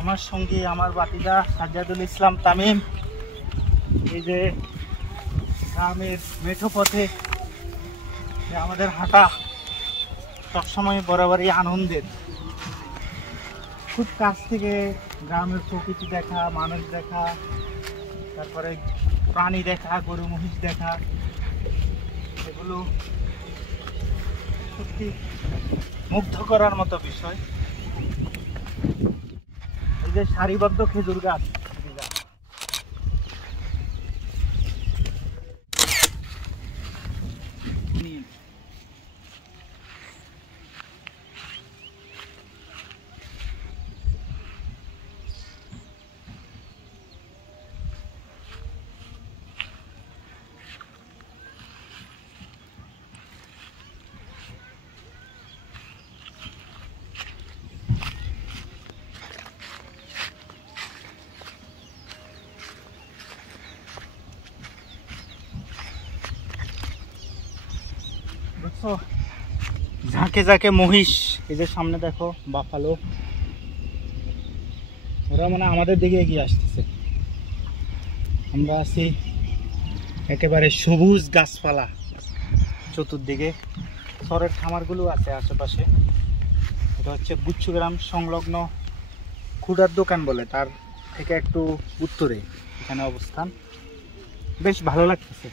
আমার সঙ্গে আমার বাতিদা সাজ্জাদুল ইসলাম তামিম। এই যে গ্রামের মেঠো পথে আমাদের হাঁটা সবসময় বরাবরই আনন্দের। খুব কাছ থেকে গ্রামের প্রকৃতি দেখা, মানুষ দেখা, তারপরে প্রাণী দেখা, গরু মহিষ দেখা, এগুলো সত্যি মুগ্ধ করার মতো বিষয়। এই যে সারিবদ্ধ খেজুর গাছ, দেখছো ঝাঁকে ঝাঁকে মহিষ। এই যে সামনে দেখো বাফালো, ওরা মানে আমাদের দিকে এগিয়ে আসতেছে। আমরা আছি একেবারে সবুজ গাছপালা চতুর্দিকে, শহরের খামারগুলো আছে আশেপাশে। এটা হচ্ছে গুচ্ছগ্রাম সংলগ্ন খুদার দোকান বলে, তার থেকে একটু উত্তরে এখানে অবস্থান। বেশ ভালো লাগতেছে।